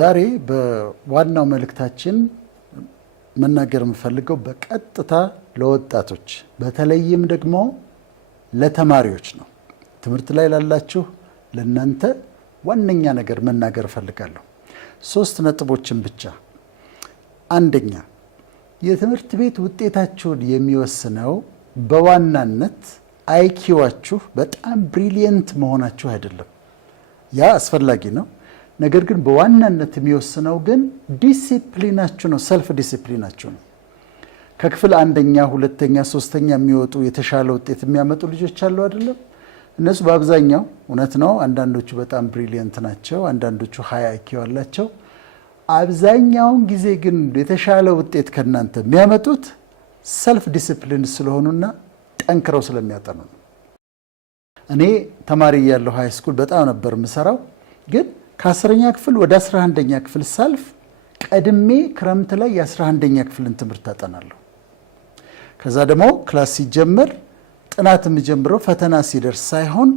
ዛሬ በዋናው መልእክታችን መናገር የምፈልገው በቀጥታ ለወጣቶች በተለይም ደግሞ ለተማሪዎች ነው። ትምህርት ላይ ላላችሁ ለእናንተ ዋነኛ ነገር መናገር እፈልጋለሁ። 3 ነጥቦችን ብቻ። አንደኛ፣ የትምህርት ቤት ውጤታችሁን የሚወስነው በዋናነት አይኪዋችሁ በጣም ብሪሊየንት መሆናችሁ አይደለም። ያ አስፈላጊ ነው። ነገር ግን በዋናነት የሚወስነው ግን ዲሲፕሊናችሁ ነው፣ ሰልፍ ዲሲፕሊናችሁ ነው። ከክፍል 1ኛ፣ 2ኛ፣ 3ኛ የሚወጡ የተሻለ ውጤት የሚያመጡ ልጆች አሉ አይደለም? እነሱ በአብዛኛው እውነት ነው፣ አንዳንዶቹ በጣም ብሪሊየንት ናቸው፣ አንዳንዶቹ ሃይ አይኪው አላቸው። አብዛኛውን ጊዜ ግን የተሻለ ውጤት ከናንተ የሚያመጡት ሰልፍ ዲሲፕሊን ስለሆኑና ጠንክረው ስለሚያጠኑ ነው። እኔ ተማሪ ያለው ሃይ ስኩል በጣም ነበር የምሰራው፣ ግን ከ10ኛ ክፍል ወደ 11ኛ ክፍል ሳልፍ ቀድሜ ክረምት ላይ የ11ኛ ክፍልን ትምህርት አጠናለሁ። ከዛ ደግሞ ክላስ ሲጀመር ጥናት የምጀምረው ፈተና ሲደርስ ሳይሆን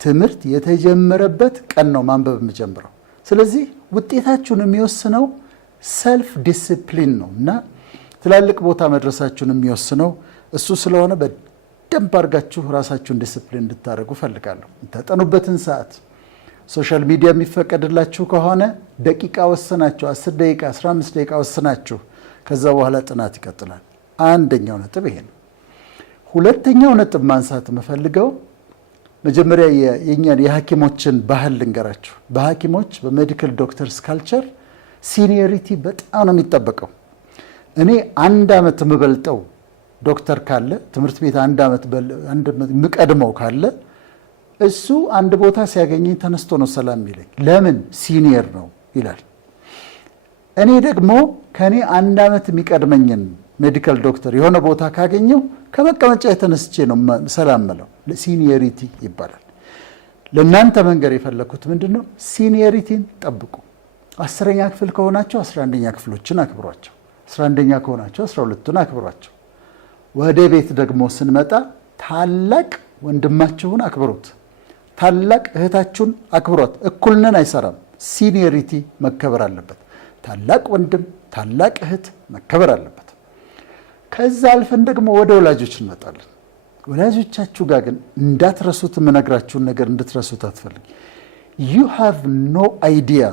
ትምህርት የተጀመረበት ቀን ነው ማንበብ የምጀምረው። ስለዚህ ውጤታችሁን የሚወስነው ሰልፍ ዲሲፕሊን ነው እና ትላልቅ ቦታ መድረሳችሁን የሚወስነው እሱ ስለሆነ በደንብ አድርጋችሁ ራሳችሁን ዲሲፕሊን እንድታደርጉ ፈልጋለሁ። የምታጠኑበትን ሰዓት ሶሻል ሚዲያ የሚፈቀድላችሁ ከሆነ ደቂቃ ወስናችሁ 10 ደቂቃ 15 ደቂቃ ወስናችሁ ከዛ በኋላ ጥናት ይቀጥላል። አንደኛው ነጥብ ይሄ ነው። ሁለተኛው ነጥብ ማንሳት የምፈልገው መጀመሪያ የኛን የሐኪሞችን ባህል ልንገራችሁ። በሐኪሞች በሜዲካል ዶክተርስ ካልቸር ሲኒየሪቲ በጣም ነው የሚጠበቀው። እኔ 1 ዓመት የምበልጠው ዶክተር ካለ ትምህርት ቤት 1 ዓመት የምቀድመው ካለ እሱ አንድ ቦታ ሲያገኘኝ ተነስቶ ነው ሰላም የሚለኝ። ለምን? ሲኒየር ነው ይላል። እኔ ደግሞ ከኔ 1 ዓመት የሚቀድመኝን ሜዲካል ዶክተር የሆነ ቦታ ካገኘው ከመቀመጫ የተነስቼ ነው ሰላም መለው። ሲኒየሪቲ ይባላል። ለእናንተ መንገር የፈለኩት ምንድነው? ሲኒየሪቲን ጠብቁ። 10ኛ ክፍል ከሆናቸው 11ኛ ክፍሎችን አክብሯቸው፣ 11ኛ ከሆናቸው 12ቱን አክብሯቸው። ወደ ቤት ደግሞ ስንመጣ ታላቅ ወንድማችሁን አክብሩት፣ ታላቅ እህታችሁን አክብሯት። እኩልነን አይሰራም። ሲኒየሪቲ መከበር አለበት። ታላቅ ወንድም ታላቅ እህት መከበር አለበት። ከዛ አልፈን ደግሞ ወደ ወላጆች እንመጣለን። ወላጆቻችሁ ጋር ግን እንዳትረሱት፣ የምነግራችሁን ነገር እንድትረሱት አትፈልግ። you have no idea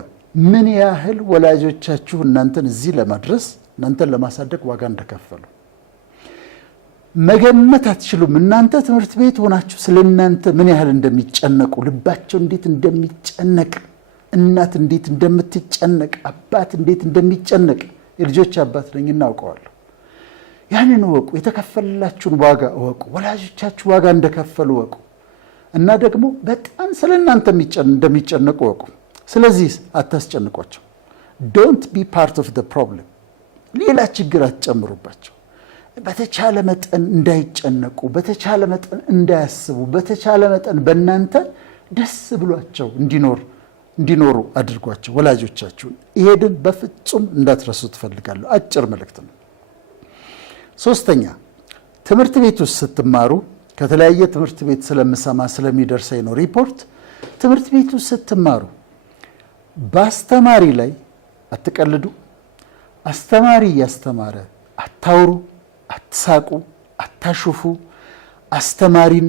ምን ያህል ወላጆቻችሁ እናንተን እዚህ ለማድረስ እናንተን ለማሳደግ ዋጋ እንደከፈሉ መገመት አትችሉም። እናንተ ትምህርት ቤት ሆናችሁ ስለእናንተ ምን ያህል እንደሚጨነቁ፣ ልባቸው እንዴት እንደሚጨነቅ፣ እናት እንዴት እንደምትጨነቅ፣ አባት እንዴት እንደሚጨነቅ፣ የልጆች አባት ነኝ እናውቀዋለሁ። ያንን ወቁ። የተከፈለላችሁን ዋጋ ወቁ። ወላጆቻችሁ ዋጋ እንደከፈሉ ወቁ እና ደግሞ በጣም ስለእናንተ እንደሚጨነቁ ወቁ። ስለዚህ አታስጨንቋቸው። don't be part of the problem። ሌላ ችግር አትጨምሩባቸው። በተቻለ መጠን እንዳይጨነቁ፣ በተቻለ መጠን እንዳያስቡ፣ በተቻለ መጠን በእናንተ ደስ ብሏቸው እንዲኖሩ አድርጓቸው ወላጆቻችሁን። ይሄንን በፍጹም እንዳትረሱ ትፈልጋለሁ። አጭር መልእክት ነው። 3ኛ፣ ትምህርት ቤት ውስጥ ስትማሩ ከተለያየ ትምህርት ቤት ስለምሰማ ስለሚደርሰኝ ነው ሪፖርት። ትምህርት ቤት ውስጥ ስትማሩ በአስተማሪ ላይ አትቀልዱ። አስተማሪ እያስተማረ አታውሩ፣ አትሳቁ፣ አታሹፉ። አስተማሪን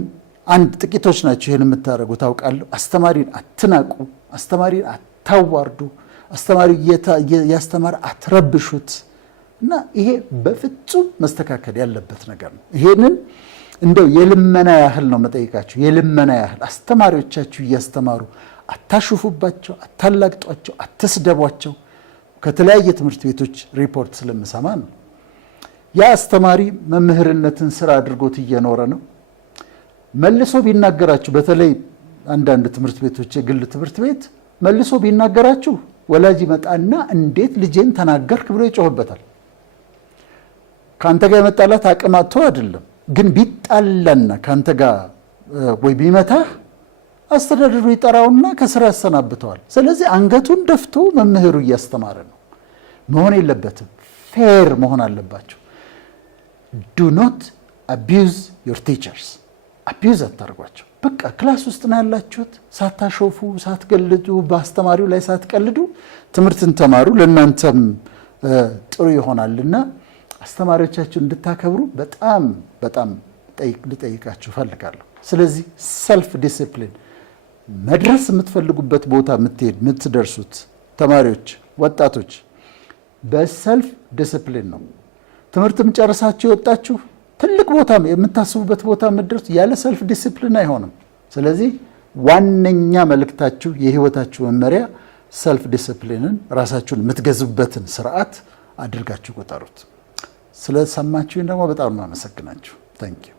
ጥቂቶች ናቸው ይሄን የምታደርጉ ታውቃለሁ። አስተማሪን አትናቁ፣ አስተማሪን አታዋርዱ፣ አስተማሪ ያስተማረ አትረብሹት። እና ይሄ በፍጹም መስተካከል ያለበት ነገር ነው። ይሄንን እንደው የልመና ያህል ነው መጠይቃችሁ፣ የልመና ያህል አስተማሪዎቻችሁ እያስተማሩ አታሹፉባቸው፣ አታላግጧቸው፣ አትስደቧቸው። ከተለያየ ትምህርት ቤቶች ሪፖርት ስለምሰማ ነው። ያ አስተማሪ መምህርነትን ስራ አድርጎት እየኖረ ነው። መልሶ ቢናገራችሁ፣ በተለይ አንዳንድ ትምህርት ቤቶች የግል ትምህርት ቤት መልሶ ቢናገራችሁ ወላጅ ይመጣና እንዴት ልጄን ተናገርክ ብሎ ይጮህበታል። ካንተ ጋር የመጣላት አቅም አጥቶ አይደለም፣ ግን ቢጣላና ካንተ ጋር ወይ ቢመታህ አስተዳደሩ ይጠራውና ከስራ ያሰናብተዋል። ስለዚህ አንገቱን ደፍቶ መምህሩ እያስተማረ ነው። መሆን የለበትም። ፌር መሆን አለባቸው። do not abuse your teachers። abuse አታርጓቸው። በቃ ክላስ ውስጥ ነው ያላችሁት። ሳታሾፉ፣ ሳትገልዱ፣ በአስተማሪው ላይ ሳትቀልዱ ትምህርትን ተማሩ። ለእናንተም ጥሩ ይሆናልና አስተማሪዎቻችሁን እንድታከብሩ በጣም በጣም ልጠይቃችሁ ፈልጋለሁ። ስለዚህ ሰልፍ ዲሲፕሊን መድረስ የምትፈልጉበት ቦታ የምትደርሱት ተማሪዎች፣ ወጣቶች በሰልፍ ዲሲፕሊን ነው። ትምህርትም ጨርሳችሁ የወጣችሁ ትልቅ ቦታ የምታስቡበት ቦታ የምትደርሱ ያለ ሰልፍ ዲሲፕሊን አይሆንም። ስለዚህ ዋነኛ መልእክታችሁ፣ የህይወታችሁ መመሪያ ሰልፍ ዲሲፕሊንን ራሳችሁን የምትገዙበትን ስርዓት አድርጋችሁ ቆጠሩት። ስለሰማችሁኝ ደግሞ በጣም አመሰግናችሁ። ታንኪዩ